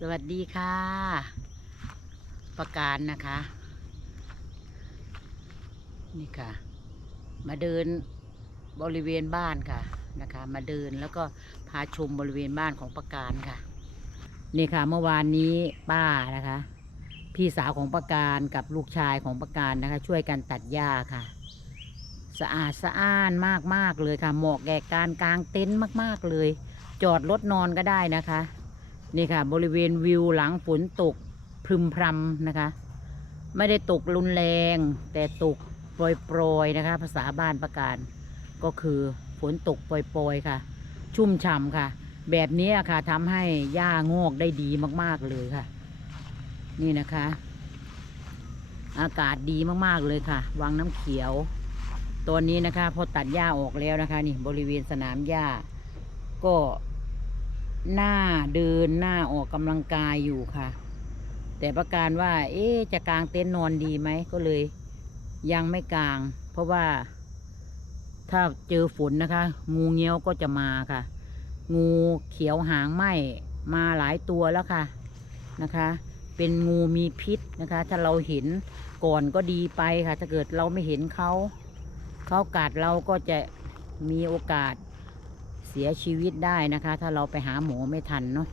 สวัสดีค่ะ ประการนะคะ นี่ค่ะ มาเดินบริเวณบ้านค่ะนะคะ มาเดินแล้วก็พาชมบริเวณบ้านของประการค่ะ นี่ค่ะ เมื่อวานนี้ป้านะคะ พี่สาวของประการกับลูกชายของประการนะคะ ช่วยกันตัดหญ้าค่ะ สะอาดสะอ้านมากมากๆเลยค่ะ เหมาะแก่การกางเต็นท์มาก ๆเลย จอดรถนอนก็ได้นะคะ นี่ค่ะ บริเวณวิวหลังฝนตกพรึมพรำนะคะ ไม่ได้ตกรุนแรง แต่ตกโปรยๆนะคะ ภาษาบ้านประการก็คือฝนตกโปรยๆค่ะ ชุ่มฉ่ำค่ะ แบบนี้ค่ะทำให้หญ้างอกได้ดีมากๆเลยค่ะ นี่นะคะ อากาศดีมากๆเลยค่ะ วังน้ำเขียว ตัวนี้นะคะ พอตัดหญ้าออกแล้วนะคะ นี่บริเวณสนามหญ้าก็ หน้าเดินหน้าออกกำลังกายอยู่ค่ะ แต่ประการว่า เอ๊จะกางเต็นท์นอนดีไหมก็เลย ยังไม่กาง เพราะว่า ถ้าเจอฝนนะคะ งูเงี้ยวก็จะมาค่ะ งูเขียวหางไหมมาหลายตัวแล้วค่ะนะคะ เป็นงูมีพิษนะคะ ถ้าเราเห็นก่อนก็ดีไปค่ะ ถ้าเกิดเราไม่เห็นเขาเขากัดเราก็จะมีโอกาส สียชีวิตได้นะคะ ถ้าเราไปหาหมอไม่ทันเนาะ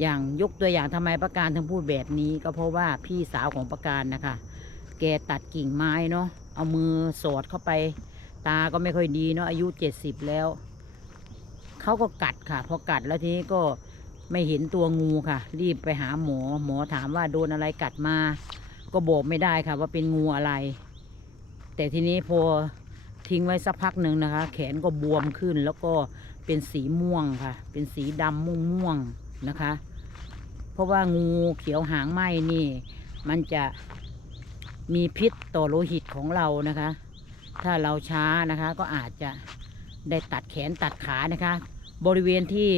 อย่างยกตัวอย่างทำไมประการถึงพูดแบบนี้ก็เพราะว่าพี่สาวของประการนะคะ แกตัดกิ่งไม้เนาะเอามือสอดเข้าไป ตาก็ไม่ค่อยดีเนาะอายุเจ็ดสิบแล้วเขาก็กัดค่ะพอกัดแล้วทีนี้ก็ไม่เห็นตัวงูค่ะ รีบไปหาหมอ หมอถามว่าโดนอะไรกัดมา ก็บอกไม่ได้ค่ะ ว่าเป็นงูอะไร แต่ทีนี้พอทิ้งไว้สักพักหนึ่งนะคะ แขนก็บวมขึ้นแล้วก็ เป็นสีม่วงค่ะ เป็นสีดำม่วงม่วงๆนะคะ เพราะว่างูเขียวหางไหมนี่ มันจะมีพิษต่อโลหิตของเรานะคะ ถ้าเราช้านะคะก็อาจจะได้ตัดแขนตัดขานะคะ บริเวณที่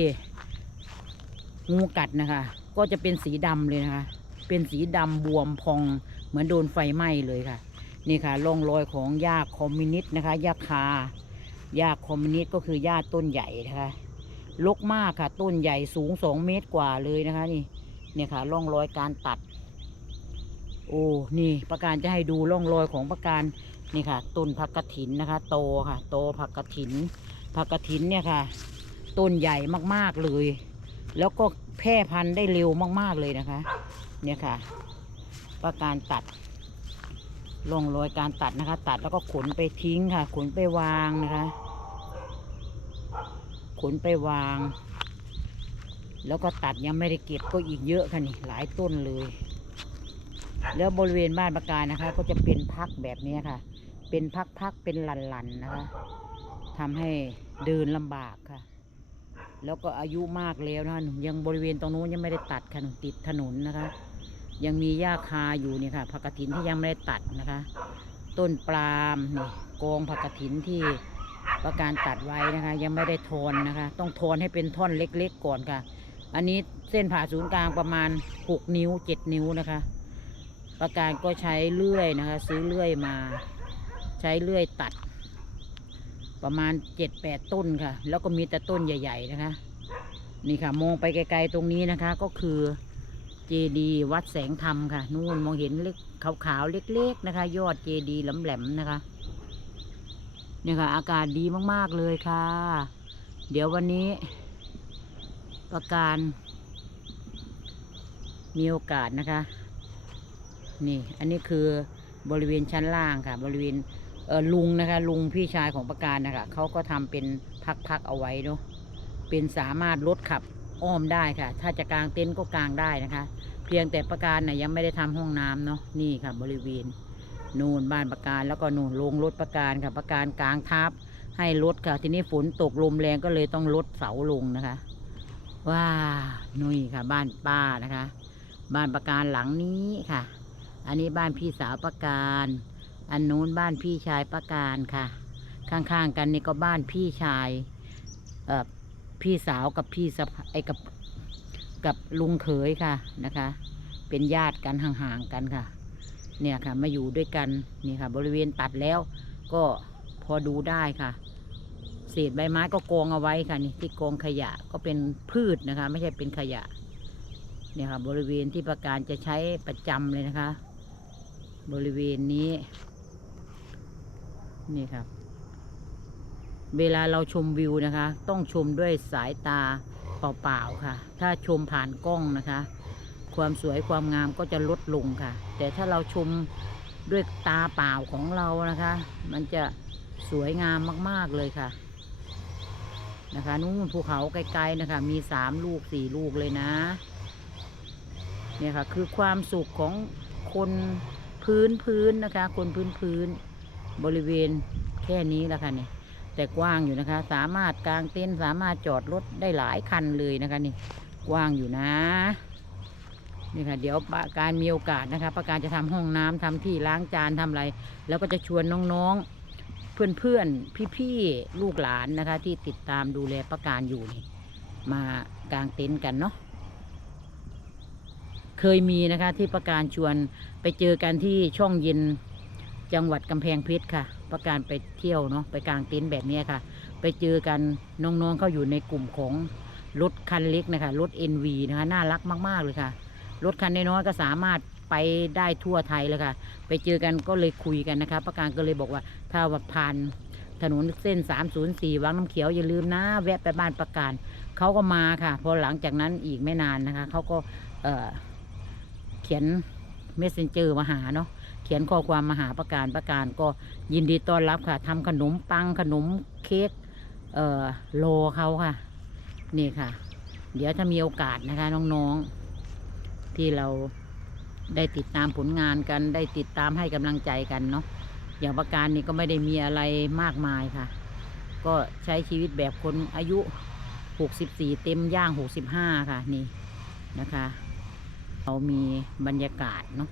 งูกัดนะคะ ก็จะเป็นสีดำเลยนะคะ เป็นสีดำบวมพองเหมือนโดนไฟไหม้เลยค่ะ นี่ค่ะร่องรอยของหญ้าคอมมิวนิสต์นะคะหญ้าคา หญ้าคอมมิวนิสต์ก็คือหญ้าต้นใหญ่นะคะลกมากค่ะ ต้นใหญ่สูงสองเมตรกว่าเลยนะคะ นี่เนี่ยค่ะร่องรอยการตัด โอ้นี่ประการจะให้ดูร่องรอยของประการนี่ค่ะ ต้นผักกระถินนะคะ โตค่ะ โตผักกระถินผักกระถินเนี่ยค่ะ ต้นใหญ่มากๆเลย แล้วก็แพร่พันธุ์ได้เร็วมากๆเลยนะคะ เนี่ยค่ะ ประการตัด ร่องรอยการตัดนะคะ ตัดแล้วก็ขนไปทิ้งค่ะ ขนไปวางนะคะ ขนไปวาง แล้วก็ตัดยังไม่ได้เก็บก็อีกเยอะค่ะนี่หลายต้นเลย แล้วบริเวณบ้านประการนะคะ ก็จะเป็นพักแบบนี้ค่ะ เป็นพักๆเป็นหลันๆนะคะทำให้เดินลำบากค่ะ แล้วก็อายุมากแล้วนะคะยังบริเวณตรงนู้นยังไม่ได้ตัดค่ะติดถนนนะคะ ยังมีหญ้าคาอยู่เนี่ยค่ะผักกระถินที่ยังไม่ได้ตัดนะคะ ต้นปาล์มนี่กองผักกระถินที่ประการตัดไว้นะคะ ยังไม่ได้ทอนนะคะ ต้องทอนให้เป็นท่อนเล็กๆก่อนค่ะ อันนี้เส้นผ่าศูนย์กลางประมาณหกนิ้วเจ็ดนิ้วนะคะ ประการก็ใช้เลื่อยนะคะ ซื้อเลื่อยมา ใช้เลื่อยตัด ประมาณเจ็ดแปดต้นค่ะ แล้วก็มีแต่ต้นใหญ่ ๆ นะคะ นี่ค่ะ มองไปไกลๆตรงนี้นะคะก็คือ เจดีย์วัดแสงธรรมค่ะ นู่นมองเห็นเล็กขาวๆเล็ก ๆ นะคะ ยอดเจดีย์แหลมๆนะคะ เนี่ยค่ะ อากาศดีมากๆเลยค่ะ เดี๋ยววันนี้ ประการ มีโอกาสนะคะ นี่ อันนี้คือบริเวณชั้นล่างค่ะ บริเวณเออลุงนะคะ ลุงพี่ชายของประการนะคะเขาก็ทำเป็นพักๆเอาไว้เนาะเป็นสามารถรถขับอ้อมได้ค่ะ ถ้าจะกางเต็นท์ก็กางได้นะคะ พียงแต่ประการน่ะยังไม่ได้ทำห้องน้ำเนาะนี่ค่ะ บริเวณนูนบ้านประการแล้วก็นูนลงรถประการค่ะประการกลางทับให้รถค่ะ ทีนี้ฝนตกลมแรงก็เลยต้องลดเสาลงนะคะว้านุ่ยค่ะ บ้านป้านะคะ บ้านประการหลังนี้ค่ะ อันนี้บ้านพี่สาวประการ อันนู้นบ้านพี่ชายประการค่ะ ข้างๆกันนี่ก็บ้านพี่ชายเอ่อพี่สาวกับพี่สะไอ้กับ กับลุงเขยค่ะนะคะ เป็นญาติกันห่างๆกันค่ะ เนี่ยค่ะมาอยู่ด้วยกันนี่ค่ะ บริเวณตัดแล้ว ก็พอดูได้ค่ะเศษใบไม้ก็กองเอาไว้ค่ะนี่ที่กองขยะก็เป็นพืชนะคะ ไม่ใช่เป็นขยะเนี่ยค่ะ บริเวณที่ประการจะใช้ประจำเลยนะคะ บริเวณนี้ นี่ครับ เวลาเราชมวิวนะคะ ต้องชมด้วยสายตา เปล่าๆค่ะ ถ้าชมผ่านกล้องนะคะ ความสวยความงามก็จะลดลงค่ะ แต่ถ้าเราชมด้วยตาเปล่าของเรานะคะ มันจะสวยงามมากๆเลยค่ะ นะคะนู่นภูเขาไกลๆนะคะ มีสามลูกสี่ลูกเลยนะ เนี่ยค่ะ คือความสุขของคนพื้นพื้นนะคะ คนพื้นพื้นบริเวณแค่นี้แหละค่ะเนี่ย แต่กว้างอยู่นะคะ สามารถกางเต็นท์สามารถจอดรถได้หลายคันเลยนะคะนี่กว้างอยู่นะนี่ค่ะเดี๋ยวประการมีโอกาสนะคะ ประการจะทำห้องน้ำทำที่ล้างจานทำอะไร แล้วก็จะชวนน้องๆ เพื่อนๆ พี่ๆ ลูกหลานนะคะ ที่ติดตามดูแลประการอยู่นี่มากางเต็นท์กันเนาะเคยมีนะคะที่ประการชวนไปเจอกันที่ช่องเย็นจังหวัดกำแพงเพชรค่ะ ประการไปเที่ยวเนาะไปกลางเต็นท์แบบนี้ค่ะ ไปเจอกันน้องๆเขาอยู่ในกลุ่มของรถคันเล็กนะคะรถ NV นะคะน่ารักมากๆเลยค่ะ รถคันน้อยๆก็สามารถไปได้ทั่วไทยเลยค่ะ ไปเจอกันก็เลยคุยกันนะคะ ประการก็เลยบอกว่าถ้าว่าผ่านถนนเส้น 304 วังน้ำเขียวอย่าลืมนะ แวะไปบ้านประการเขาก็มาค่ะ พอหลังจากนั้นอีกไม่นานนะคะเขาก็เขียนเมสเซนเจอร์มาหาเนาะ ขียนข้อความมาหาประการประการก็ยินดีต้อนรับค่ะทำขนมปังขนมเค้กเอ่อโลเขาค่ะ นี่ค่ะ เดี๋ยวถ้ามีโอกาสนะคะน้องๆ ที่เราได้ติดตามผลงานกัน ได้ติดตามให้กำลังใจกันเนาะอย่างประการนี่ก็ไม่ได้มีอะไรมากมายค่ะ ก็ใช้ชีวิตแบบคนอายุ 64 เต็มย่าง 65 ค่ะนี่นะคะ เรามีบรรยากาศเนาะ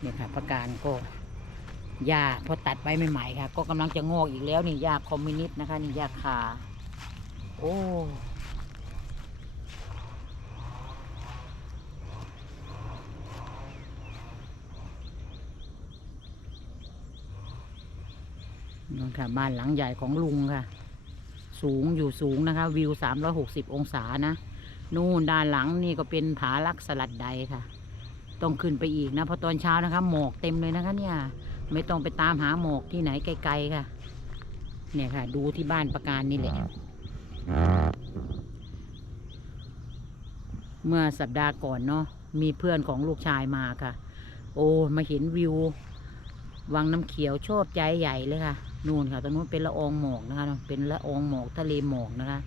เนี่ยค่ะประการก็หญ้าพอตัดไปใหม่ๆค่ะ ก็กำลังจะงอกอีกแล้วนี่หญ้าคอมมิวนิสต์นะคะ นี่หญ้าคา โอ้นั่นค่ะบ้านหลังใหญ่ของลุงค่ะ สูงอยู่สูงนะคะ วิวสามร้อยหกสิบองศานะ นู่นด้านหลังนี่ก็เป็นผาลักสลัดใดค่ะ ต้องขึ้นไปอีกนะเพราะตอนเช้านะคะหมอกเต็มเลยนะคะเนี่ย ไม่ต้องไปตามหาหมอกที่ไหนไกลๆค่ะ เนี่ยค่ะ ดูที่บ้านประการนี่แหละเมื่อสัปดาห์ก่อนเนาะมีเพื่อนของลูกชายมาค่ะ โอ้มาเห็นวิว วังน้ำเขียวชอบใจใหญ่เลยค่ะนู่นค่ะตรงนู้นเป็นละอองหมอกนะคะเป็นละอองหมอกทะเลหมอกนะคะ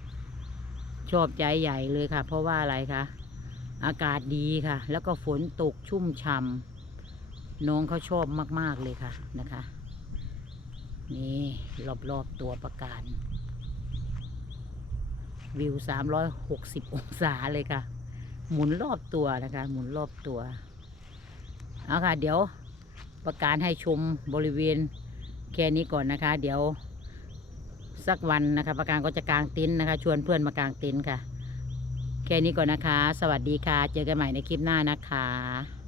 ชอบใจใหญ่เลยค่ะ เพราะว่าอะไรคะ อากาศดีค่ะ แล้วก็ฝนตกชุ่มช่ำน้องเขาชอบมาก ๆ เลยค่ะนะคะ นี่รอบ ๆ ตัวประการ วิว 360 องศาเลยค่ะ หมุนรอบตัวนะคะ หมุนรอบตัว เอาค่ะ เดี๋ยวประการให้ชมบริเวณแค่นี้ก่อนนะคะ เดี๋ยวสักวันนะคะ ประการก็จะกางเต็นท์นะคะ ชวนเพื่อนมากางเต็นท์ค่ะ แค่นี้ก่อนนะคะ สวัสดีค่ะ เจอกันใหม่ในคลิปหน้านะคะ